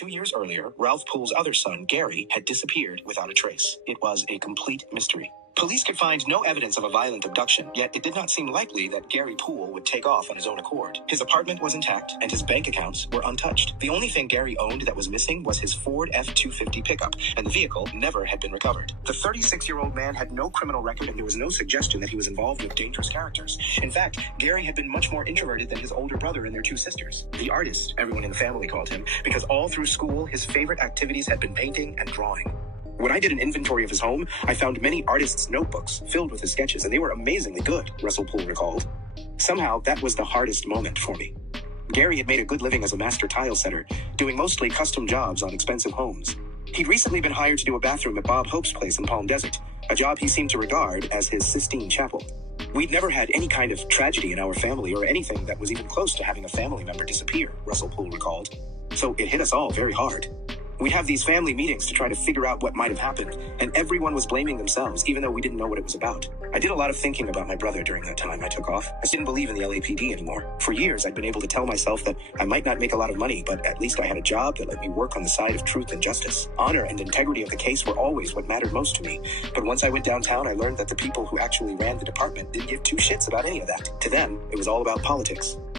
2 years earlier, Ralph Poole's other son, Gary, had disappeared without a trace. It was a complete mystery. Police could find no evidence of a violent abduction, yet it did not seem likely that Gary Poole would take off on his own accord. His apartment was intact, and his bank accounts were untouched. The only thing Gary owned that was missing was his Ford F-250 pickup, and the vehicle never had been recovered. The 36-year-old man had no criminal record, and there was no suggestion that he was involved with dangerous characters. In fact, Gary had been much more introverted than his older brother and their 2 sisters. The artist, everyone in the family called him, because all through school, his favorite activities had been painting and drawing. When I did an inventory of his home, I found many artists' notebooks filled with his sketches, and they were amazingly good, Russell Poole recalled. Somehow, that was the hardest moment for me. Gary had made a good living as a master tile setter, doing mostly custom jobs on expensive homes. He'd recently been hired to do a bathroom at Bob Hope's place in Palm Desert, a job he seemed to regard as his Sistine Chapel. We'd never had any kind of tragedy in our family or anything that was even close to having a family member disappear, Russell Poole recalled. So it hit us all very hard. We'd have these family meetings to try to figure out what might have happened, and everyone was blaming themselves, even though we didn't know what it was about. I did a lot of thinking about my brother during that time I took off. I didn't believe in the LAPD anymore. For years, I'd been able to tell myself that I might not make a lot of money, but at least I had a job that let me work on the side of truth and justice. Honor and integrity of the case were always what mattered most to me. But once I went downtown, I learned that the people who actually ran the department didn't give 2 shits about any of that. To them, it was all about politics.